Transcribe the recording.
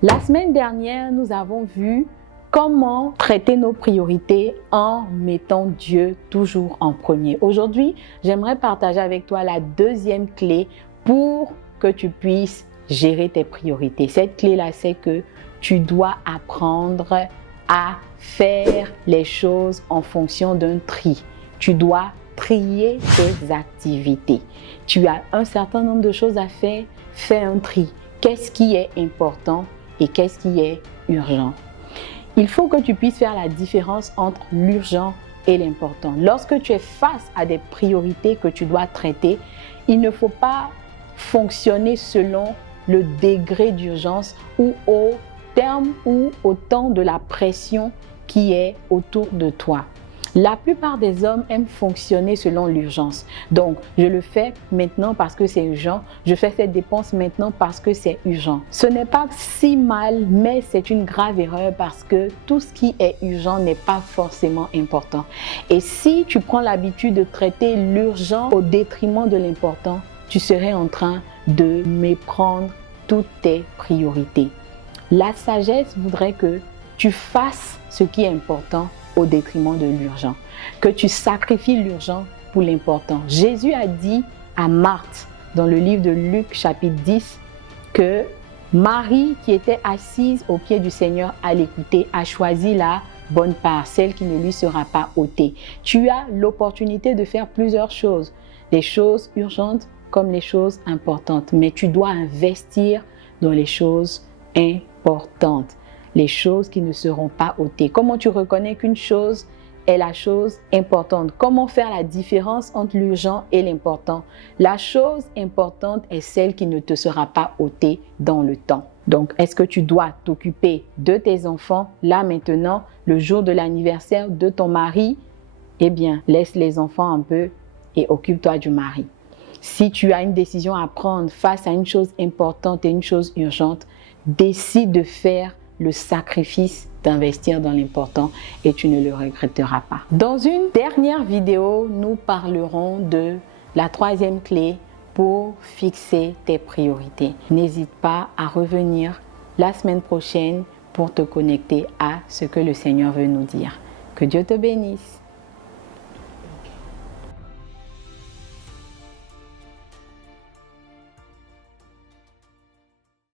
La semaine dernière, nous avons vu comment traiter nos priorités en mettant Dieu toujours en premier. Aujourd'hui, j'aimerais partager avec toi la deuxième clé pour que tu puisses gérer tes priorités. Cette clé-là, c'est que tu dois apprendre à faire les choses en fonction d'un tri. Tu dois trier tes activités. Tu as un certain nombre de choses à faire, fais un tri. Qu'est-ce qui est important et qu'est-ce qui est urgent? Il faut que tu puisses faire la différence entre l'urgent et l'important. Lorsque tu es face à des priorités que tu dois traiter, il ne faut pas fonctionner selon le degré d'urgence ou au terme ou au temps de la pression qui est autour de toi. La plupart des hommes aiment fonctionner selon l'urgence. Donc, je le fais maintenant parce que c'est urgent. Je fais cette dépense maintenant parce que c'est urgent. Ce n'est pas si mal, mais c'est une grave erreur parce que tout ce qui est urgent n'est pas forcément important. Et si tu prends l'habitude de traiter l'urgent au détriment de l'important, tu serais en train de méprendre toutes tes priorités. La sagesse voudrait que tu fasses ce qui est important au détriment de l'urgent, que tu sacrifies l'urgent pour l'important. Jésus a dit à Marthe dans le livre de Luc chapitre 10 que Marie, qui était assise aux pieds du Seigneur à l'écouter, a choisi la bonne part, celle qui ne lui sera pas ôtée. Tu as l'opportunité de faire plusieurs choses, les choses urgentes comme les choses importantes, mais tu dois investir dans les choses importantes, les choses qui ne seront pas ôtées. Comment tu reconnais qu'une chose est la chose importante? Comment faire la différence entre l'urgent et l'important? La chose importante est celle qui ne te sera pas ôtée dans le temps. Donc, est-ce que tu dois t'occuper de tes enfants là maintenant, le jour de l'anniversaire de ton mari? Eh bien, laisse les enfants un peu et occupe-toi du mari. Si tu as une décision à prendre face à une chose importante et une chose urgente, décide de faire le sacrifice d'investir dans l'important et tu ne le regretteras pas. Dans une dernière vidéo, nous parlerons de la troisième clé pour fixer tes priorités. N'hésite pas à revenir la semaine prochaine pour te connecter à ce que le Seigneur veut nous dire. Que Dieu te bénisse.